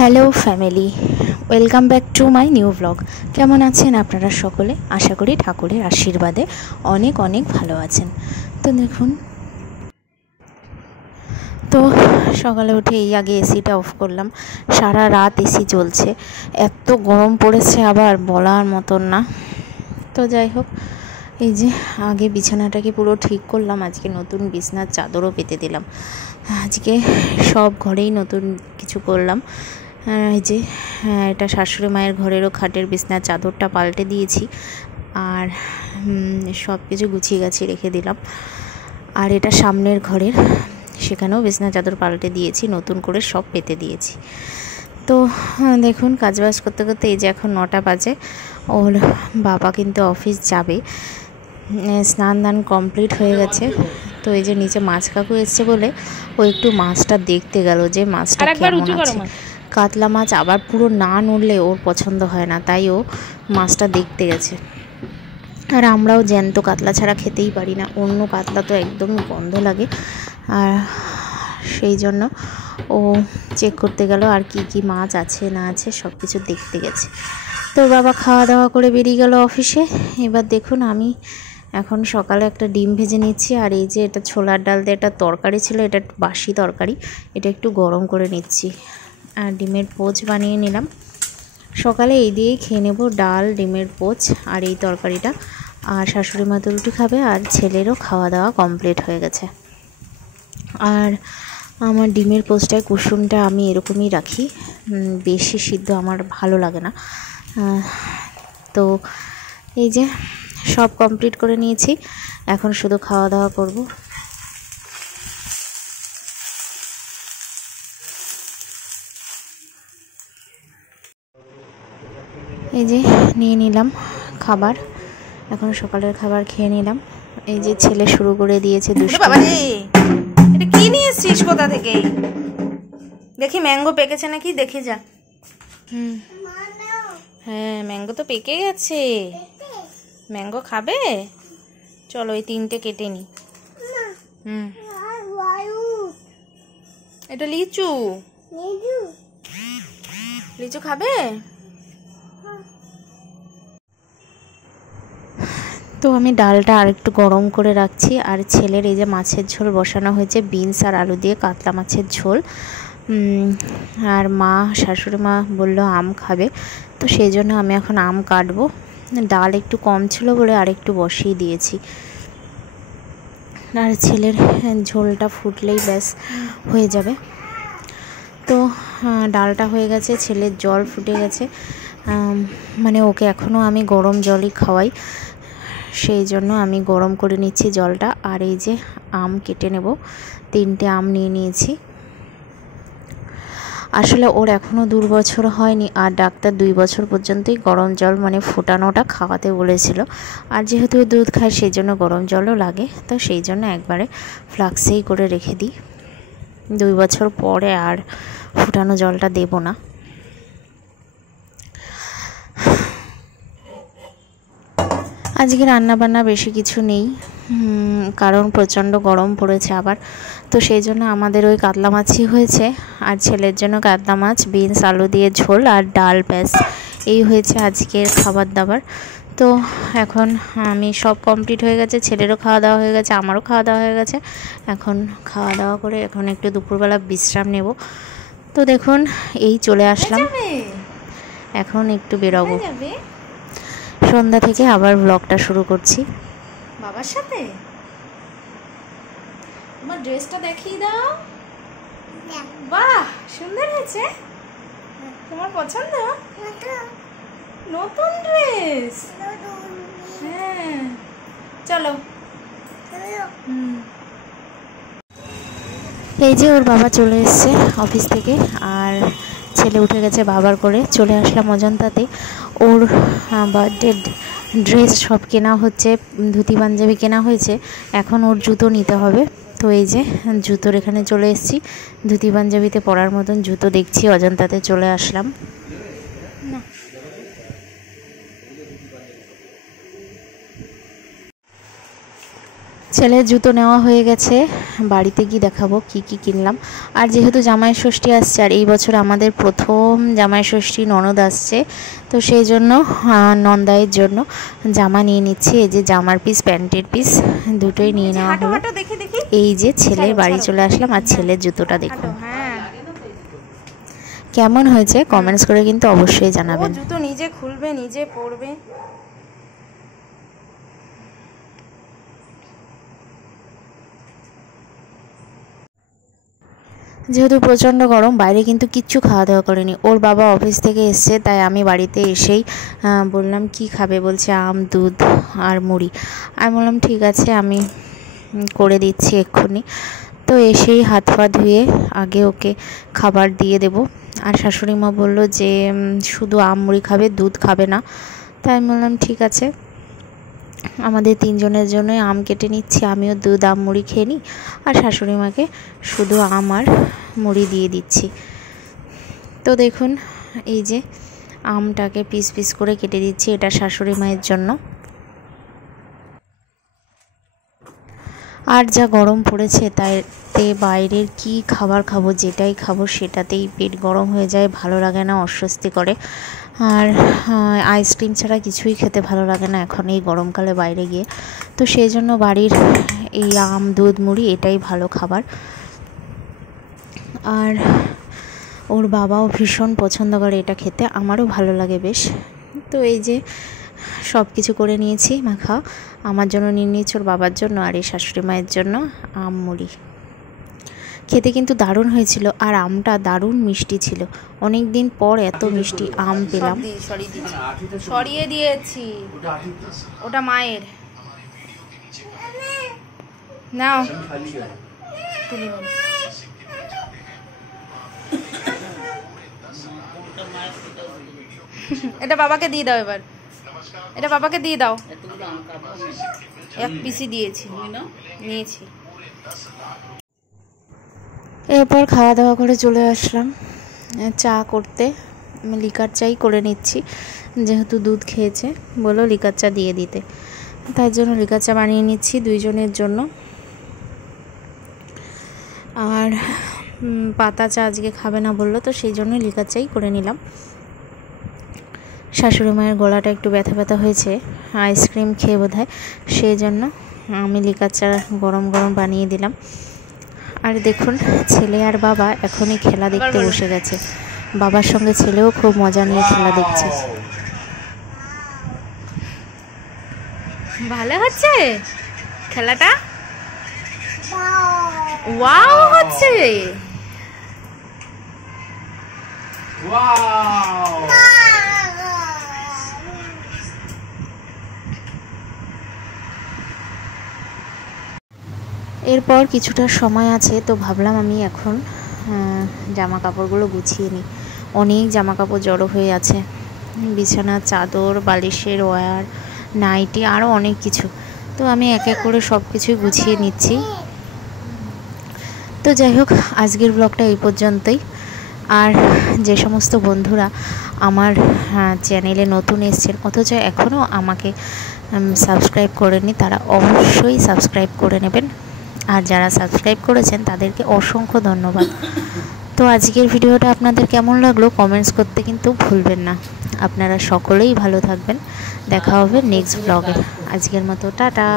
Hello family, welcome back to my new blog. কেমন আছেন আপনারা সকলে? আশা করি ঠাকুরের আশীর্বাদে অনেক অনেক ভালো আছেন। তো দেখুন, তো সকালে উঠে এই আগে এসিটা অফ করলাম। সারা রাত এসি চলছে, এত গরম পড়েছে আবার বলার মতন না। তো যাই হোক, এই যে আগে বিছানাটাকে পুরো ঠিক করলাম। আজকে নতুন বিছানার চাদরও পেতে দিলাম। আজকে সব ঘরেই নতুন কিছু করলাম। এই যে এটা শাশুড়ি মায়ের ঘরেরও খাটের বিছানার চাদরটা পাল্টে দিয়েছি, আর সব কিছু গুছিয়ে গাছিয়ে রেখে দিলাম। আর এটা সামনের ঘরের, সেখানেও বিছানার চাদর পাল্টে দিয়েছি, নতুন করে সব পেতে দিয়েছি। তো দেখুন, কাজবাজ করতে করতে এই যে এখন 9টা বাজে। ওর বাবা কিন্তু অফিস যাবে। স্নান দান কমপ্লিট হয়ে গেছে। তো এই যে নিচে মাছ কাকু এসছে বলে ও একটু মাছটা দেখতে গেল যে মাছটা কেমন আছে। কাতলা মাছ আবার পুরো না নড়লে ওর পছন্দ হয় না, তাই ও মাছটা দেখতে গেছে। আর আমরাও জ্যান্ত কাতলা ছাড়া খেতেই পারি না, অন্য কাতলা তো একদমই গন্ধ লাগে। আর সেই জন্য ও চেক করতে গেল আর কি কি মাছ আছে না আছে সব কিছু দেখতে গেছে। তো বাবা খাওয়া দাওয়া করে বেরিয়ে গেল অফিসে। এবার দেখুন, আমি এখন সকালে একটা ডিম ভেজে নিচ্ছি। আর এই যে এটা ছোলার ডাল দিয়ে একটা তরকারি ছিল, এটা একটু বাসি তরকারি, এটা একটু গরম করে নিচ্ছি। আর ডিমের পোচ বানিয়ে নিলাম। সকালে এই দিয়েই খেয়ে নেব, ডাল, ডিমের পোচ আর এই তরকারিটা। আর শাশুড়ি মা তো রুটি খাবে, আর ছেলেরও খাওয়া দাওয়া কমপ্লিট হয়ে গেছে। আর আমার ডিমের পোচটায় কুসুমটা আমি এরকমই রাখি, বেশি সিদ্ধ আমার ভালো লাগে না। তো এই যে সব কমপ্লিট করে নিয়েছি, এখন শুধু খাওয়া দাওয়া করব। এই যে নিয়ে নিলাম খাবার, এখন সকালের খাবার খেয়ে নিলাম। এই যে ছেলে শুরু করে দিয়েছে দুষ্টুমি। এটা কি নিয়ে এসেছিস কোথা থেকে? দেখি ম্যাঙ্গো পেকেছে নাকি, দেখে যা। হ্যাঁ, ম্যাঙ্গো তো পেকে গেছে। ম্যাঙ্গো খাবে? চলো এই 3টে কেটে নি। এটা লিচু। লিচু খাবে? তো আমি ডালটা আরেকটু গরম করে রাখছি। আর ছেলের এই যে মাছের ঝোল বসানো হয়েছে, বিনস আর আলু দিয়ে কাতলা মাছের ঝোল। আর মা, শাশুড়ি মা বললো আম খাবে, তো সেই জন্য আমি এখন আম কাটবো। ডাল একটু কম ছিল বলে আরেকটু বসিয়ে দিয়েছি। আর ছেলের ঝোলটা ফুটলেই ব্যাস হয়ে যাবে। তো ডালটা হয়ে গেছে, ছেলের জল ফুটে গেছে। মানে ওকে এখনও আমি গরম জলই খাওয়াই, সেই জন্য আমি গরম করে নিচ্ছি জলটা। আর এই যে আম কেটে নেব, 3টে আম নিয়ে নিয়েছি। আসলে ওর এখনও 2 বছর হয়নি, আর ডাক্তার 2 বছর পর্যন্তই গরম জল মানে ফোটানোটা খাওয়াতে বলেছিল। আর যেহেতু দুধ খায় সেই জন্য গরম জলও লাগে, তো সেই জন্য একবারে ফ্লাক্সেই করে রেখে দিই। 2 বছর পরে আর ফোটানো জলটা দেব না। আজকে রান্নাবান্না বেশি কিছু নেই, কারণ প্রচণ্ড গরম পড়েছে আবার। তো সেই জন্য আমাদের ওই কাতলা মাছই হয়েছে, আর ছেলের জন্য কাতলা মাছ, বিনস আলু দিয়ে ঝোল আর ডাল, ব্যাস এই হয়েছে আজকের খাবার দাবার। তো এখন আমি সব কমপ্লিট হয়ে গেছে, ছেলেরও খাওয়া দাওয়া হয়ে গেছে, আমারও খাওয়া দাওয়া হয়ে গেছে। এখন খাওয়া দাওয়া করে এখন একটু দুপুরবেলা বিশ্রাম নেব। তো দেখুন, এই চলে আসলাম, এখন একটু বেরোবো। সন্ধ্যা থেকে আবার ব্লগটা শুরু করছি বাবার সাথে। তোমার ড্রেসটা দেখিয়ে দাও। বাহ, সুন্দর হয়েছে। তোমার পছন্দ? নতুন ড্রেস। হ্যাঁ, চলো। এই যে ওর বাবা চলে এসছে অফিস থেকে, আর ছেলে উঠে গেছে বাবার করে। চলে আসলাম অজন্তাতে, ওর বার্থডে ড্রেস সব কেনা হচ্ছে, ধুতি পাঞ্জাবি কেনা হয়েছে, এখন ওর জুতো নিতে হবে। তো এই যে জুতোর এখানে চলে এসেছি, ধুতি পাঞ্জাবিতে পরার মতন জুতো দেখছি, অজন্তাতে চলে আসলাম। ছেলের জুতো নেওয়া হয়ে গেছে, বাড়িতে গিয়ে দেখাবো কি কি কিনলাম। আর যেহেতু জামাই ষষ্ঠী আসছে, আর এই বছর আমাদের প্রথম জামাই ষষ্ঠী ননদ আসছে, তো সেই জন্য নন্দাইয়ের জন্য জামা নিয়ে নিচ্ছি। এই যে জামার পিস, প্যান্টের পিস দুটোই নিয়ে নেওয়া হলো। এই যে ছেলের বাড়ি চলে আসলাম, আর ছেলের জুতোটা দেখুন কেমন হয়েছে কমেন্টস করে কিন্তু অবশ্যই জানাবেন। জুতো নিজে খুলবে, নিজে পরবে। যেহেতু প্রচণ্ড গরম, বাইরে কিন্তু কিচ্ছু খাওয়া দাওয়া করেনি। ওর বাবা অফিস থেকে এসছে, তাই আমি বাড়িতে এসেই বললাম কি খাবে, বলছে আম, দুধ আর মুড়ি। আমি বললাম ঠিক আছে, আমি করে দিচ্ছি এক্ষুনি। তো এসেই হাত পা ধুয়ে আগে ওকে খাবার দিয়ে দেব। আর শাশুড়ি মা বললো যে শুধু আম মুড়ি খাবে, দুধ খাবে না। তাই আমি বললাম ঠিক আছে, আমাদের তিনজনের জন্যই আম কেটে নিচ্ছি, আমিও দুধ আম মুড়ি খেয়ে নিই, আর শাশুড়ি মাকে শুধু আম আর মুড়ি দিয়ে দিচ্ছি। তো দেখুন এই যে আমটাকে পিস পিস করে কেটে দিচ্ছি, এটা শাশুড়ি মায়ের জন্য। আর যা গরম পড়েছে, তাইতে বাইরের কি খাবার খাবো, যেটাই খাবো সেটাতেই পেট গরম হয়ে যায়, ভালো লাগে না, অস্বস্তি করে। আর আইসক্রিম ছাড়া কিছুই খেতে ভালো লাগে না এখন এই গরমকালে বাইরে গিয়ে। তো সেই জন্য বাড়ির এই আম, দুধ, মুড়ি এটাই ভালো খাবার। আর ওর বাবাও ভীষণ পছন্দ করে এটা খেতে, আমারও ভালো লাগে বেশ। তো এই যে সব কিছু করে নিয়েছি মাখা, আমার জন্য নিয়ে নিয়েছি, ওর বাবার জন্য আর এই শাশুড়ি মায়ের জন্য আম মুড়ি। খেতে কিন্তু দারুণ হয়েছিল, আর আমটা দারুণ মিষ্টি ছিল। অনেক দিন পর এত মিষ্টি আম পেলাম। সরিয়ে দিয়েছি, ওটা মায়ের। নাও তুলে নাও। এটা বাবাকে দিয়ে দাও এবার, এটা বাবাকে দিয়ে দাও। এক পিসি দিয়েছি, নিয়েছি। এরপর খাওয়া দাওয়া করে চলে আসলাম চা করতে। আমি লিকার চাই করে নিচ্ছি, যেহেতু দুধ খেয়েছে, বললো লিকার চা দিয়ে দিতে, তাই জন্য লিকার চা বানিয়ে নিচ্ছি দুইজনের জন্য। আর পাতা চা আজকে খাবে না বললো, তো সেই জন্য লিকার চাই করে নিলাম। শাশুড়ি মায়ের গলাটা একটু ব্যথা ব্যথা হয়েছে, আইসক্রিম খেয়ে বোধহয়, সেই জন্য আমি লিকার চা গরম গরম বানিয়ে দিলাম। আর দেখুন ছেলে আর বাবা এখনই খেলা দেখতে বসে গেছে, বাবার সঙ্গে ছেলেও খুব মজা নিয়ে খেলা দেখছে। ভালো হচ্ছে খেলাটা, ওয়াও হচ্ছে। এরপর কিছুটা সময় আছে, তো ভাবলাম আমি এখন জামা কাপড়গুলো গুছিয়ে নিই। অনেক জামা কাপড় জড়ো হয়ে আছে, বিছানার চাদর, বালিশের ওয়্যার, নাইটি, আরও অনেক কিছু। তো আমি এক এক করে সব কিছুই গুছিয়ে নিচ্ছি। তো যাই হোক, আজকের ব্লগটা এই পর্যন্তই। আর যে সমস্ত বন্ধুরা আমার চ্যানেলে নতুন এসেছেন, অথচ এখনও আমাকে সাবস্ক্রাইব করেননি, তারা অবশ্যই সাবস্ক্রাইব করে নেবেন। আর যারা সাবস্ক্রাইব করেছেন তাদেরকে অসংখ্য ধন্যবাদ। তো আজকের ভিডিওটা আপনাদের কেমন লাগলো কমেন্টস করতে কিন্তু ভুলবেন না। আপনারা সকলেই ভালো থাকবেন, দেখা হবে নেক্সট ব্লগে। আজকের মতো টাটা।